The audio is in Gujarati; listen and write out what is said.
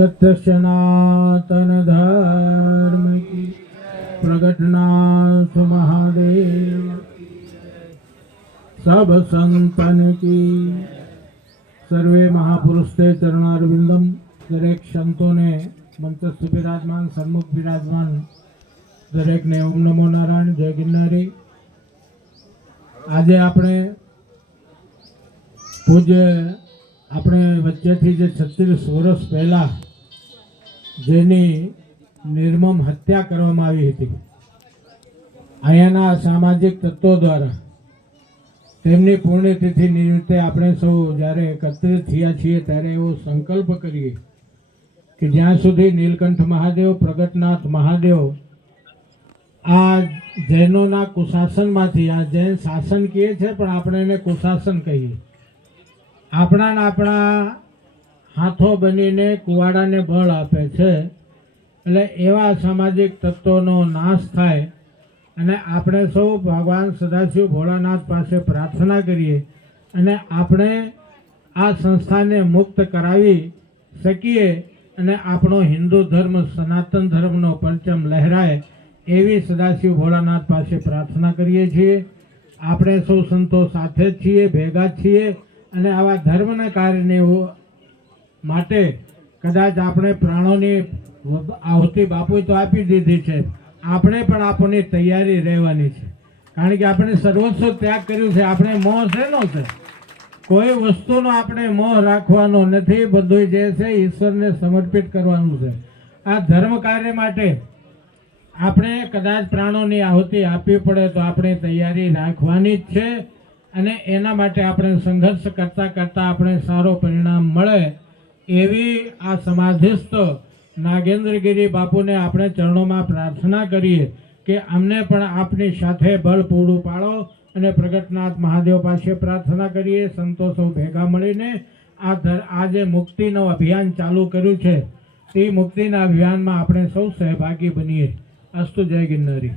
सत्य सनातन धर्म की प्रगटनाथ महादेव सब संतन की सर्वे महापुरुष ते चरणारविंदम दरेक संतों ने मंचस्थ विराजमान सन्मुख विराजमान दरेक ने ओम नमो नारायण जय गिरनारी। आज આપણે પૂજ્ય આપણે વચ્ચેથી જે 36 વર્ષ પહેલા જેની નિર્મમ હત્યા કરવામાં આવી હતી અહીંયાના સામાજિક તત્વો દ્વારા તેમની પુણ્યતિથિ નિમિત્તે આપણે સૌ જ્યારે એકત્રિત થયા છીએ ત્યારે એવો સંકલ્પ કરીએ કે જ્યાં સુધી નીલકંઠ મહાદેવ પ્રગટનાથ મહાદેવ આ જૈનોના કુશાસનમાંથી આ જૈન શાસન કહે છે પણ આપણે એને કુશાસન કહીએ આપણા હાથો બનીને કુવાડાને બળ આપે છે એટલે એવા સામાજિક તત્વોનો નાશ થાય અને આપણે સૌ ભગવાન સદાશિવ ભોળાનાથ પાસે પ્રાર્થના કરીએ અને આપણે આ સંસ્થાને મુક્ત કરાવી શકીએ અને આપણો હિન્દુ ધર્મ સનાતન ધર્મનો પરચમ લહેરાય એવી સદાશિવ ભોળાનાથ પાસે પ્રાર્થના કરીએ છીએ। આપણે સૌ સંતો સાથે જ છીએ, ભેગા જ છીએ અને આવા ધર્મના કાર્યને માટે કદાચ આપણે પ્રાણોની આહુતિ બાપુએ તો આપી દીધી છે, આપણે પણ આપણી તૈયારી રહેવાની છે કારણ કે આપણે સર્વસ્વ ત્યાગ કર્યું છે। આપણે મોહ શેનો છે? કોઈ વસ્તુનો આપણે મોહ રાખવાનો નથી, બધું જે છે ઈશ્વરને સમર્પિત કરવાનું છે। આ ધર્મ કાર્ય માટે આપણે કદાચ પ્રાણોની આહુતિ આપવી પડે તો આપણે તૈયારી રાખવાની જ છે અને એના માટે આપણે સંઘર્ષ કરતાં કરતાં આપણે સારો પરિણામ મળે એવી આ સમાધિસ્થ નાગેન્દ્રગીરી બાપુને આપણે ચરણોમાં પ્રાર્થના કરીએ કે અમને પણ આપની સાથે બળ પૂરું પાડો અને પ્રગટનાથ મહાદેવ પાસે પ્રાર્થના કરીએ। સંતો સૌ ભેગા મળીને આ જે મુક્તિનું અભિયાન ચાલુ કર્યું છે તે મુક્તિના અભિયાનમાં આપણે સૌ સહભાગી બનીએ। અસ્તુ, જય ગિરનારી।